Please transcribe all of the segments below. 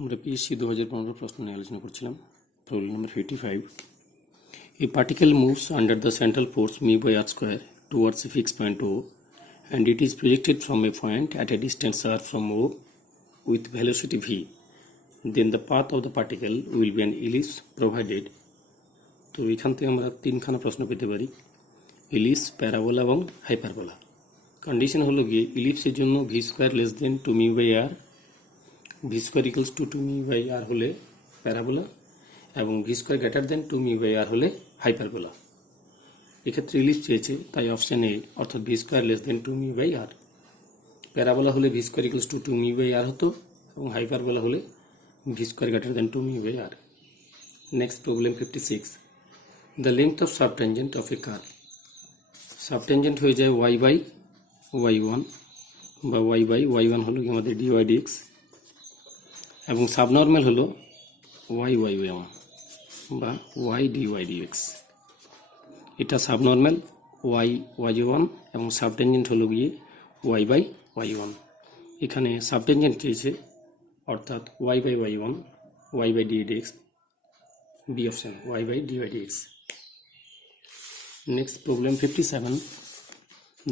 আমরা পিএসসি 2015 প্রশ্ন নিয়ে আলোচনা করছিলাম। Problem number 55. A particle moves under the central force mu by r square towards a fixed point O, and it is projected from a point at a distance r from O with velocity v. Then the path of the particle will be an ellipse provided. তো এখান থেকে আমরা তিনখানা প্রশ্ন পেতে পারি: ellipse, parabola এবং hyperbola. Condition হলো গিয়ে ইলিপসের জন্য V square less than 2 mu by R, V square equals to 2 mu by R হলে প্যারাবোলা, এবং V square greater than 2 mu by R হলে হাইপারবোলা। এক্ষেত্রে ইলিপস চেয়েছে, তাই অপশান এ অর্থাৎ V square less than 2 mu by R. Parabola হলে V square equals to 2 mu by R হতো, এবং হাইপারবোলা হলে V square greater than 2 mu by R. Next problem 56. The length of subtangent of a curve. Subtangent হয়ে যায় Y by Y one, বা Y by Y one হলো কি আমাদের DY DX, এবং সাবনর্মাল হলো ওয়াই ওয়াই ওয়ান বা Y DY DX. এটা সাবনর্মাল ওয়াই ওয়াই ওয়ান এবং সাবটেনজেন্ট হলো গিয়ে ওয়াই বাই ওয়াই ওয়ান। এখানে সাবটেনজেন্ট চেয়েছে অর্থাৎ y by Y one, y by dx, B option y by dy dx. Next problem 57.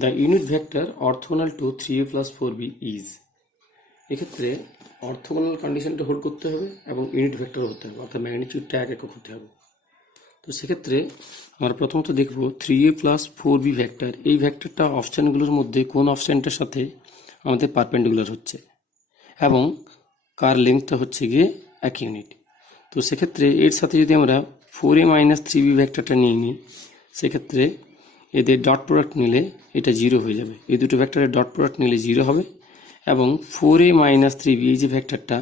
The unit vector orthogonal to 3a plus 4b is. এক্ষেত্রে orthogonal কন্ডিশনটা hold করতে হবে এবং unit vector হতে হবে, অর্থাৎ ম্যাগনিটিউডটা এক একক হতে হবে। তো সেক্ষেত্রে আমরা প্রথমত দেখব 3a plus 4b ভেক্টর। এই ভেক্টরটা অপশানগুলোর মধ্যে কোন অপশানটার সাথে আমাদের পারপেন্ডিকুলার হচ্ছে এবং কার লেন্থটা হচ্ছে গিয়ে এক ইউনিট। তো সেক্ষেত্রে এর সাথে যদি আমরা 4a minus 3b ভেক্টরটা নিয়ে নিই, সেক্ষেত্রে এদের ডট প্রোডাক্ট নিলে এটা 0 হয়ে যাবে। এই দুটো ভেক্টরের ডট প্রোডাক্ট নিলে 0 হবে, এবং 4a minus 3b এই যে ভেক্টরটা,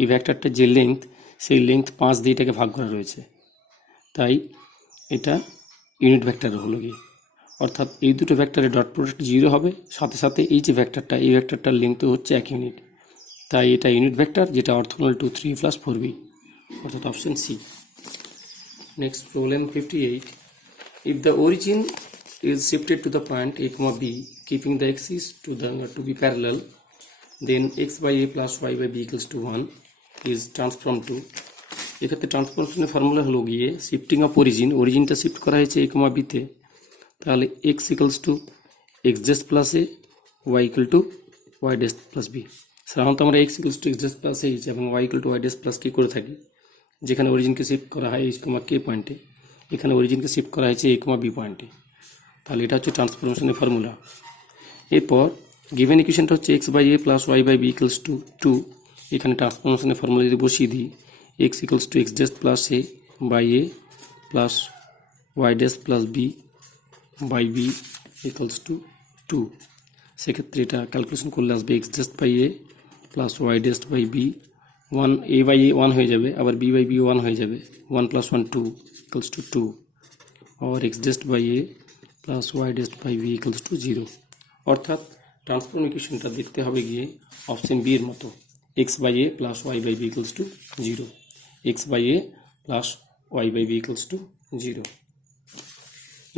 এই ভেক্টরটার যে লেংথ, সেই লেংথ 5 দিয়ে এটাকে ভাগ করা রয়েছে, তাই এটা ইউনিট ভেক্টর হলো গিয়ে। অর্থাৎ এই দুটো ভেক্টরের ডট প্রোডাক্ট 0 হবে, সাথে সাথে এই যে ভেক্টরটা, এই ভেক্টরটার লেংথ হচ্ছে 1 ইউনিট, তাই এটা ইউনিট ভেক্টর, যেটা অর্থোগোনাল টু 3 plus 4b, অর্থাৎ option C. Next problem 58. If the origin is shifted to the point a comma b, keeping the axis to be parallel, then x by a plus y by b equals to 1 is transformed to. এক্ষেত্রে ট্রান্সফরমেশনের formula হলো গিয়ে shifting of অরিজিনটা shift করা হয়েছে a comma b তে, তাহলে x equals to X dash plus A, Y equal to Y dash plus B. সাধারণত আমরা x equals to X dash plus H এবং Y equal to Y dash plus K করে থাকি, যেখানে অরিজিনকে shift করা হয় এইচ কমা কে পয়েন্টে, এখানে অরিজিনকে শিফট করা হয়েছে a কমা বি পয়েন্টে। তাহলে এটা হচ্ছে ট্রান্সফরমেশনের ফর্মুলা। এরপর গিভেন ইকুয়েশনটা হচ্ছে X by A plus Y by B equals to 2। এখানে ট্রান্সফরমেশনের ফর্মুলা যদি বসিয়ে দিই, X equals to X dash plus A by A plus Y dash plus B by B equals to 2। সেক্ষেত্রে এটা ক্যালকুলেশন করলে আসবে X dash by A plus Y dash by B, 1 a by A 1 হয়ে যাবে, আবার b by B 1 হয়ে যাবে, 1 plus 1 2 equals to 2, or x dash by A plus Y dash by B equals to 0। অর্থাৎ transform ইকুয়েশনটা দেখতে হবে গিয়ে option B এর মতো, X by A plus Y by B equals to 0, X by A plus Y by B equals to 0।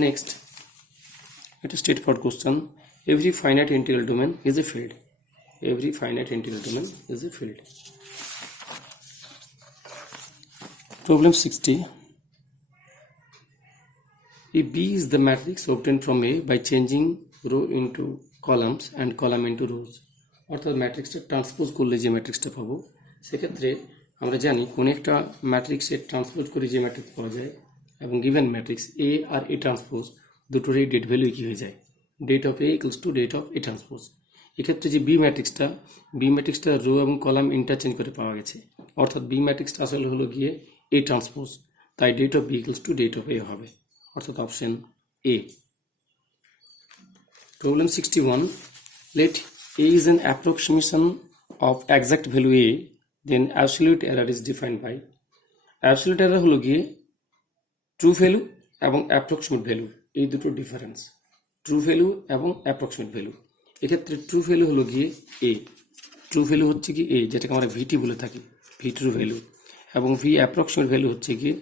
Next, এটা straightforward question. Every finite integral domain is a field. Every finite integral domain is a field. Problem 60. If B is the matrix obtained from A by changing row into columns and column into rows, অর্থাৎ ম্যাট্রিক্সটা transpose করলে যে ম্যাট্রিক্সটা পাবো, সেক্ষেত্রে আমরা জানি কোন একটা ম্যাট্রিক্সের ট্রান্সপোজ করে যে ম্যাট্রিক্স পাওয়া যায়, এবং গিভেন ম্যাট্রিক্স এ আর এ ট্রান্সপোজ দুটোরই ডেট ভ্যালু কি হয়ে যায়, det of A equals to det of A transpose. এক্ষেত্রে যে বি ম্যাট্রিক্সটা রো এবং কলাম ইন্টারচেঞ্জ করে পাওয়া গেছে, অর্থাৎ বি ম্যাট্রিক্সটা আসলে হলো গিয়ে এ ট্রান্সপোজ, তাই det of B equals to det of A হবে, অর্থাৎ option A. Problem 61. Let a is an approximation of exact value a, then absolute error is defined by. Absolute error হলো গিয়ে true value এবং approximate value, এই দুটো difference, true value এবং approximate value. এক্ষেত্রে true value হলো গিয়ে এ, true value হচ্ছে কি এ, যেটাকে আমরা ভিটি বলে থাকি, ভি ট্রু ভ্যালু, এবং ভি অ্যাপ্রক্সিমেট ভ্যালু হচ্ছে গিয়ে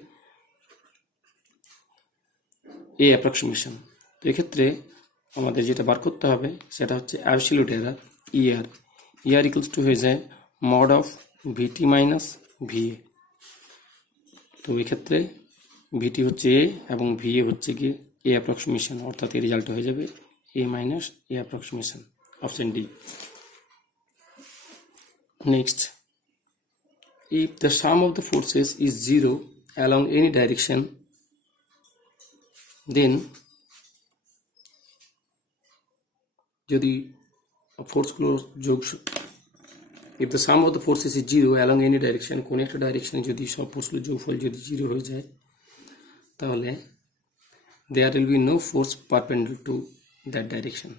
এ অ্যাপ্রক্সিমেশন। তো এক্ষেত্রে আমাদের যেটা বার করতে হবে সেটা হচ্ছে absolute error, ER. ER equals to হয়ে যায় mod of VT minus VA. তো এই ক্ষেত্রে ভিটি হচ্ছে এ এবং ভিএ হচ্ছে কি এ অ্যাপ্রক্সিমেশন, অর্থাৎ এর রেজাল্ট হয়ে যাবে A minus A approximation, option D. Next, if the sum of the forces is 0 along any direction, then যদি ফোর্সগুলোর যোগ, if the sum of the forces is 0 along any direction, কোন একটা ডাইরেকশনে যদি সব ফোর্সগুলোর যোগফল যদি 0 হয়ে যায়, তাহলে there will be no force perpendicular to that direction.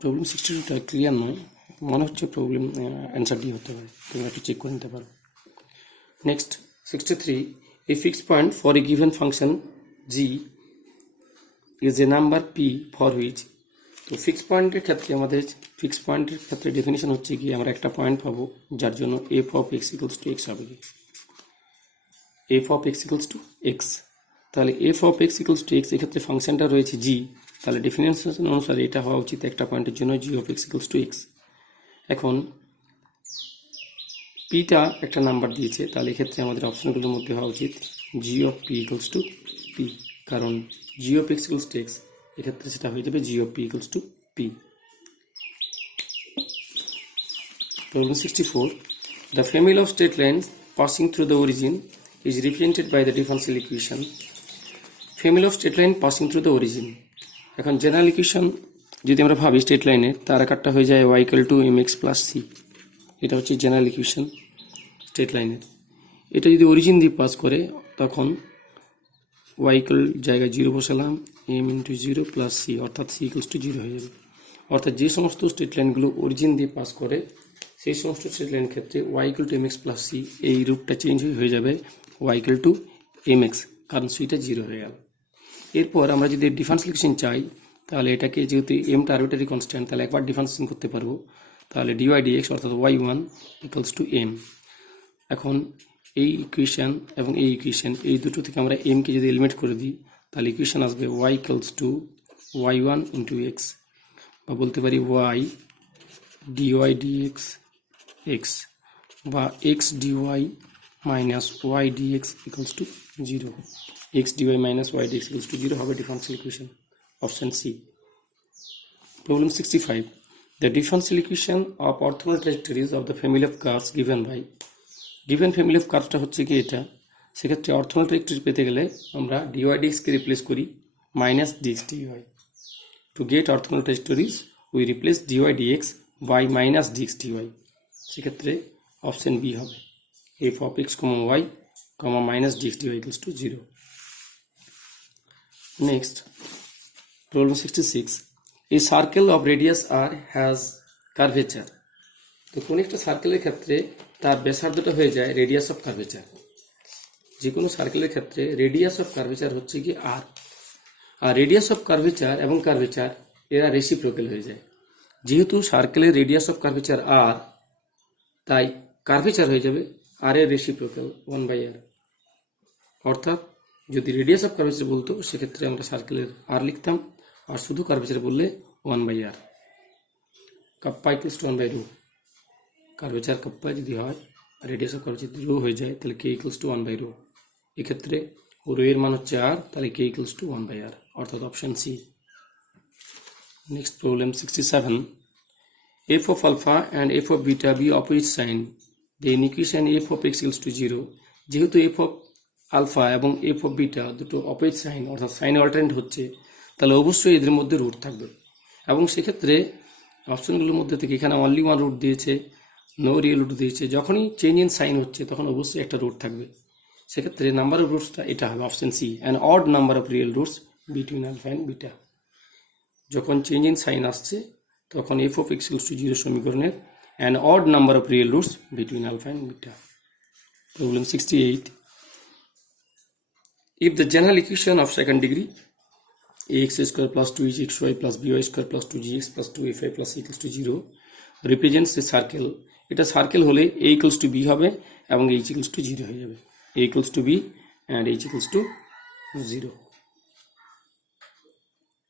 Problem 62টা ক্লিয়ার নয়, মনে হচ্ছে প্রবলেম অ্যান্সার ডি হতে পারে, তোমরা একটু চেক করে নিতে পারো। Next 63, a fixed point for a given function g is a number p for which, তো ফিক্স পয়েন্টের ক্ষেত্রে আমাদের ফিক্স পয়েন্টের ক্ষেত্রে ডেফিনিশন হচ্ছে কি আমরা একটা পয়েন্ট পাবো যার জন্য F of X equals to X হবে, F of X equals to X. তাহলে F of X equals to X, এক্ষেত্রে ফাংশনটা রয়েছে জি, তাহলে ডেফিনেশন অনুসারে এটা হওয়া উচিত একটা পয়েন্টের জন্য G of X equals to X. এখন পিটা একটা নাম্বার দিয়েছে, তাহলে এক্ষেত্রে আমাদের অপশনগুলোর মধ্যে হওয়া উচিত G of P equals to P, কারণ G of X equals to X, এক্ষেত্রে সেটা হয়ে যাবে G of P equals to P. Problem 64, the family of straight lines passing through the origin is represented by the differential equation. Family of straight line passing through the origin, এখন general equation যদি আমরা ভাবি straight লাইনে, তার আকারটা হয়ে যায় y equal to mx plus c, এটা হচ্ছে জেনারেল ইকুয়েশন স্ট্রেট লাইনের। এটা যদি অরিজিন দিয়ে পাস করে তখন y ইকুয়াল জায়গায় 0 বসালাম, m ইন্টু 0 প্লাস c, অর্থাৎ c ইকুয়ালস টু 0 হয়ে যাবে। অর্থাৎ যে সমস্ত স্ট্রেট লাইনগুলো অরিজিন দিয়ে পাস করে সেই সমস্ত স্ট্রেট লাইনের ক্ষেত্রে y equal to mx plus c, এই রূপটা চেঞ্জ হয়ে যাবে y ইকুয়াল টু mx, কারণ সিটা 0 হয়ে গেল। এরপর আমরা যদি ডিফারেন্সিয়েশন চাই, তাহলে এটাকে যেহেতু এমটা আরবিটারি কনস্ট্যান্ট, তাহলে একবার ডিফারেন্সিয়েশন করতে পারবো, তাহলে ডিওয়াই ডিএক্স অর্থাৎ y1 ইকুয়ালস টু এম। এখন এই ইকুয়েশন এবং এই ইকুয়েশন, এই দুটো থেকে আমরা এমকে যদি এলিমিনেট করে দিই, তাহলে ইকুয়েশন আসবে y equals to y1 into x, বা বলতে পারি y ডিওয়াই ডিএক্স এক্স, বা x dy minus y dx equals to 0, x dy minus y dx equals to 0 হবে differential equation, option C. Problem 65, the differential equation of orthogonal trajectories of the family of curves given by, given family of curvesটা হচ্ছে কি এটা, সেক্ষেত্রে orthogonal trajectory পেতে গেলে আমরা dy dx কে replace করি minus dx dy, to get orthogonal trajectories we replace dy dx by minus dx dy, সেক্ষেত্রে option B হবে f of x, y, minus dx dy equals to 0. Next, problem 66, a circle of radius r has curvature. তো কোন একটা সার্কেলের ক্ষেত্রে তার ব্যাসার্ধটা হয়ে যায় রেডিয়াস অফ কার্ভেচার। যে কোনো সার্কেলের ক্ষেত্রে রেডিয়াস অফ কার্ভেচার হচ্ছে কি আর, আর রেডিয়াস অফ কার্ভেচার এবং কার্ভেচার এরা রেসিপ্রোকাল হয়ে যায়। যেহেতু সার্কেলের রেডিয়াস অফ কার্ভেচার আর, তাই কার্ভেচার হয়ে যাবে আর এর রেসিপ্রোকাল 1/r। অর্থাৎ যদি রেডিয়াস অফ কার্ভেচার বলতো সেক্ষেত্রে আমরা সার্কেলের আর লিখতাম, আর শুধু কার্ভেচার বললে 1/r, kappa equals to 1/ρ। Curvature kappa যদি হয় আর রেডিয়াস অফ কার্ভেচার রো হয়ে যায়, তাহলে কে ইকুয়ালস টু 1/ρ। এক্ষেত্রে রো এর মান হচ্ছে আর, তাহলে কে ইকুয়ালস টু 1/r, অর্থাৎ option C. Next problem 67, f of alpha and f of beta be opposite sign, then equation f of x equals to 0. যেহেতু f of আলফা এবং f of বিটা দুটো opposite sign, অর্থাৎ sign alternate হচ্ছে, তাহলে অবশ্যই এদের মধ্যে root থাকবে। এবং সেক্ষেত্রে অপশনগুলোর মধ্যে থেকে এখানে অনলি ওয়ান রুট দিয়েছে, নো রিয়েল রুট দিয়েছে, যখনই চেঞ্জ ইন সাইন হচ্ছে তখন অবশ্যই একটা রুট থাকবে। সেক্ষেত্রে নাম্বার অফ রুটসটা এটা হবে option C, and odd number of real roots between alpha and beta. যখন চেঞ্জ ইন সাইন আসছে তখন f of x equals to 0 সমীকরণের an odd number of real roots between alpha and beta. Problem 68, if the general equation of second degree ax square plus 2hxy plus by square plus 2gx plus 2fy plus c equals to 0 represents a circle, এটা circle হলে a equals to b হবে এবং h equals to 0 হয়ে যাবে, a equals to b and h equals to 0.